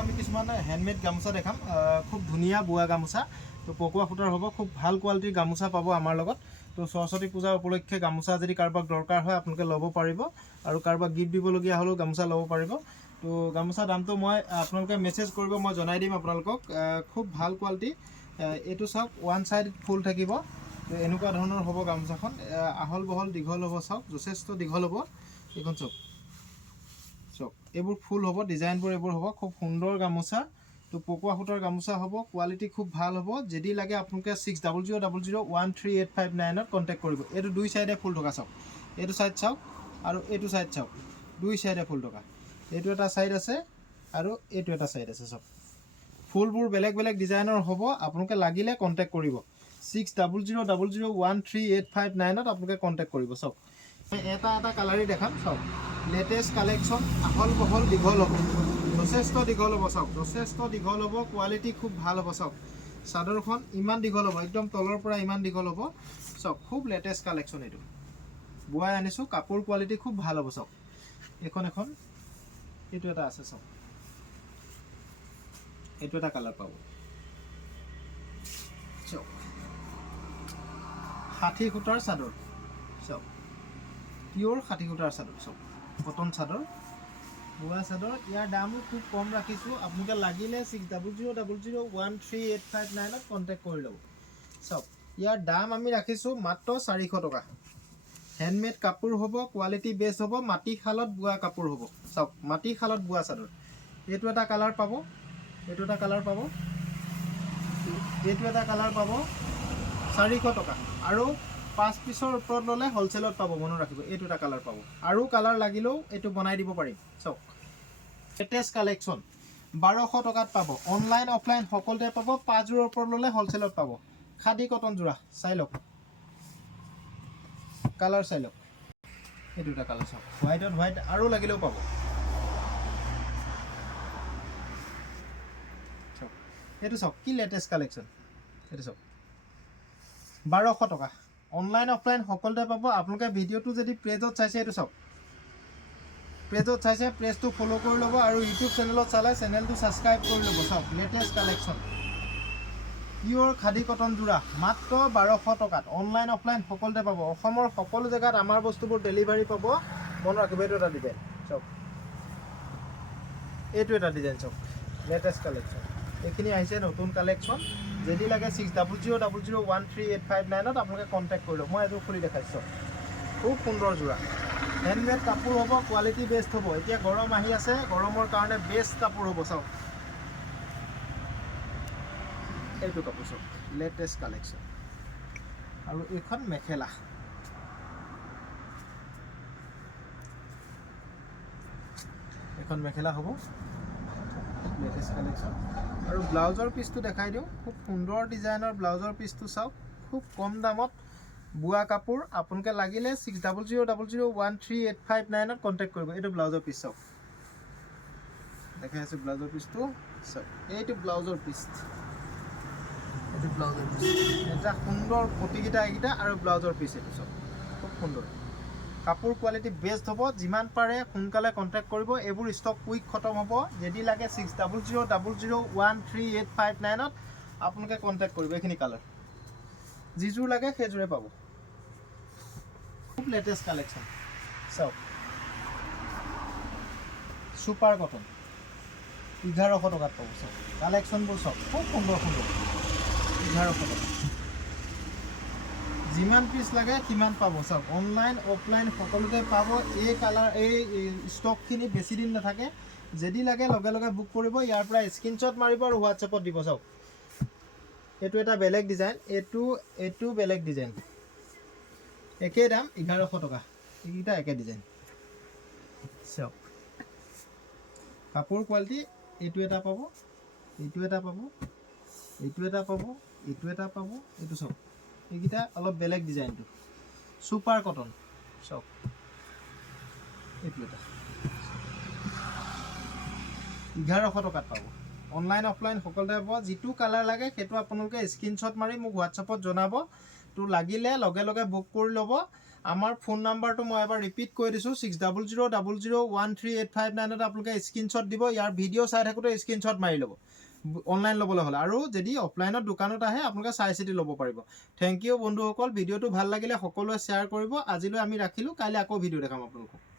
আমি কিছুমান হ্যান্ডমেড গামোচা দেখাম খুব ধুনিয়া বুয়া গামোচা তো পকুৱা সূতাৰ হ'ব খুব ভাল কোৱালিটিৰ গামোচা পাব আমাৰ লগত তো সৰস্বতী পূজাৰ উপলক্ষে গামোচা যদি কাৰোবাক দৰকাৰ হয় আপোনালোকে ল'ব পাৰিব আৰু কাৰোবাক গিফ্ট দিবলগীয়া হ'লেও গামোচা ল'ব পাৰিব তো গামোচা দামটো মই আপোনালোকে মেছেজ কৰিব মই জনাই দিম আপোনালোকক খুব ভাল কোৱালিটি এইটো চাওক ওৱান সাইড ফুল থাকিব তো এনেকুৱা ধৰণৰ হ'ব গামোচাখন আহল বহল দীঘল হ'ব চাওক যথেষ্ট দীঘল হ'ব এইখন চাওক চাওক এইবোৰ ফুল হ'ব ডিজাইনবোৰ এইবোৰ হ'ব খুব সুন্দৰ গামোচা তো পকুৱা সূতাৰ গামোচা হ'ব কোৱালিটি খুব ভাল হ'ব যদি লাগে আপোনালোকে 6000013859 কণ্টেক্ট কৰিব এইটো দুই সাইডে ফুল থকা চাওক এইটো সাইড চাওক আৰু এইটো সাইড চাওক দুই সাইডে ফুল থকা এইটো এটা সাইড আছে আৰু এইটো এটা সাইড আছে চাওক ফুলবোৰ বেলেগ বেলেগ ডিজাইনৰ হ'ব আপোনালোকে লাগিলে কণ্টেক্ট কৰিব 6000013859 আপোনালোকে কণ্টেক্ট কৰিব চাওক এটা এটা কালাৰি দেখাম চাওক লেটেষ্ট কালেকশ্যন আহল বহল দীঘল হ'ব যথেষ্ট দীঘল হ'ব চাওক যথেষ্ট দীঘল হ'ব কোৱালিটি খুব ভাল হ'ব চাওক চাদৰখন ইমান দীঘল হ'ব একদম তলৰ পৰা ইমান দীঘল হ'ব চাওক খুব লেটেষ্ট কালেকশ্যন এইটো বুৱাই আনিছোঁ কাপোৰ কোৱালিটি খুব ভাল হ'ব চাওক এখন এইটো এটা আছে চাওক এইটো এটা কালাৰ পাব চাওক 60 সূতাৰ চাদৰ চাওক পিওৰ 60 সূতাৰ চাদৰ চাওক কটন চাদৰ বুৱা চাদৰ ইয়াৰ দামো খুব কম ৰাখিছোঁ আপোনালোকে লাগিলে 6000013859 কণ্টেক্ট কৰি ল'ব চাওক ইয়াৰ দাম আমি ৰাখিছোঁ মাত্ৰ 400 টকা হ্যান্ডমেড কাপোৰ হ'ব কোৱালিটি বেষ্ট হ'ব মাটি শালত বুৱা কাপোৰ হ'ব চাওক মাটি শালত বুৱা চাদৰ এইটো এটা কালাৰ পাব এইটো এটা কালাৰ পাব এইটো এটা কালাৰ পাব 400 টকা আৰু 5 পিছৰ ওপৰত ল'লে হোলসেলত পাব মনত ৰাখিব এইটো এটা কালাৰ পাব আৰু কালাৰ লাগিলেও এইটো বনাই দিব পাৰিম চাওক লেটেষ্ট কালেকশ্যন 1200 টকাত পাব অনলাইন অফলাইন সকলোতে পাব 5 যোৰৰ ওপৰত ল'লে হোলসেলত পাব খাদী কটন যোৰা চাই লওক কালাৰ চাই লওক এইটো এটা কালাৰ চাওক হোৱাইটত হোৱাইট আৰু লাগিলেও পাব চাওক এইটো চাওক কি লেটেষ্ট কালেকশ্যন এইটো চাওক 1200 টকা অনলাইন অফলাইন সকলোতে পাব আপোনালোকে ভিডিঅ'টো যদি পেজত চাইছে এইটো চাওক পেজত চাইছে পেজটো ফ'ল' কৰি ল'ব আৰু ইউটিউব চেনেলত চালে চেনেলটো ছাবস্ক্ৰাইব কৰি ল'ব চাওক লেটেষ্ট কালেকশ্যন পিয়'ৰ খাদী কটন যোৰা মাত্ৰ 1200 টকাত অনলাইন অফলাইন সকলোতে পাব অসমৰ সকলো জেগাত আমাৰ বস্তুবোৰ ডেলিভাৰী পাব মনত ৰাখিব এইটো এটা ডিজাইন চাওক এইটো এটা ডিজাইন চাওক লেটেষ্ট কালেকশ্যন এইখিনি আহিছে নতুন কালেকশ্যন যদি লাগে 6000013859 আপোনালোকে কণ্টেক্ট কৰি লওক মই এইটো খুলি দেখাইছোঁ খুব সুন্দৰ যোৰা হ্যান্ডমেড কাপোৰ হ'ব কোৱালিটি বেষ্ট হ'ব এতিয়া গৰম আহি আছে গৰমৰ কাৰণে বেষ্ট কাপোৰ হ'ব চাওক এইটো কাপোৰ চাওক লেটেষ্ট কালেকশ্যন আৰু এইখন মেখেলা এখন মেখেলা হ'ব লেটেষ্ট কালেকশ্যন আৰু ব্লাউজৰ পিচটো দেখাই দিওঁ খুব সুন্দৰ ডিজাইনৰ ব্লাউজৰ পিচটো চাওক খুব কম দামত বুৱা কাপোৰ আপোনালোকে লাগিলে 6000013859 কণ্টেক্ট কৰিব এইটো ব্লাউজৰ পিচ চাওক দেখাই আছোঁ ব্লাউজৰ পিচটো চাওক এইটো ব্লাউজৰ পিচ এইটো ব্লাউজৰ পিচ এটা সুন্দৰ পটিকেইটা এইকেইটা আৰু ব্লাউজৰ পিচ এইটো চাওক খুব সুন্দৰ কাপোৰ কোৱালিটি বেষ্ট হ'ব যিমান পাৰে সোনকালে কণ্টেক্ট কৰিব এইবোৰ ষ্টক কুইক খতম হ'ব যদি লাগে 6000013859 আপোনালোকে কণ্টেক্ট কৰিব এইখিনি কালাৰ যিযোৰ লাগে সেইযোৰে পাব খুব লেটেষ্ট কালেকশ্যন চাওক ছুপাৰ কটন 1100 টকাত পাব চাওক কালেকশ্যনবোৰ চাওক খুব সুন্দৰ সুন্দৰ 1100 টকা যিমান পিচ লাগে সিমান পাব চাওক অনলাইন অফলাইন সকলোতে পাব এই কালাৰ এই ষ্টকখিনি বেছি দিন নাথাকে যদি লাগে লগে লগে বুক কৰিব ইয়াৰ পৰা স্ক্ৰীনশ্বট মাৰিব আৰু হোৱাটছএপত দিব চাওক এইটো এটা বেলেগ ডিজাইন এইটো বেলেগ ডিজাইন একেই দাম 1100 টকা এইকেইটা একে ডিজাইন চাওক কাপোৰ কোৱালিটি এইটো এটা পাব এইটো এটা পাব এইটো এটা পাব এইটো এটা পাব এইটো চাওক এইকেইটা অলপ বেলেগ ডিজাইনটো ছুপাৰ কটন চাওক এইটো এটা 1100 টকাত পাব অনলাইন অফলাইন সকলোতে পাব যিটো কালাৰ লাগে সেইটো আপোনালোকে স্ক্ৰীনশ্বট মাৰি মোক হোৱাটছএপত জনাব তো লাগিলে লগে লগে বুক কৰি ল'ব আমাৰ ফোন নাম্বাৰটো মই এবাৰ ৰিপিট কৰি দিছোঁ 6000138599 আপোনালোকে স্ক্ৰীনশ্বট দিব ইয়াৰ ভিডিঅ' চাই থাকোঁতে স্ক্ৰীনশ্বট মাৰি ল'ব অনলাইন ল'বলৈ হ'লে আৰু যদি অফলাইনত দোকানত আহে আপোনালোকে চাই চিতি ল'ব পাৰিব থেংক ইউ বন্ধুসকল ভিডিঅ'টো ভাল লাগিলে সকলোৱে শ্বেয়াৰ কৰিব আজিলৈ আমি ৰাখিলোঁ কাইলৈ আকৌ ভিডিঅ' দেখাম আপোনালোকক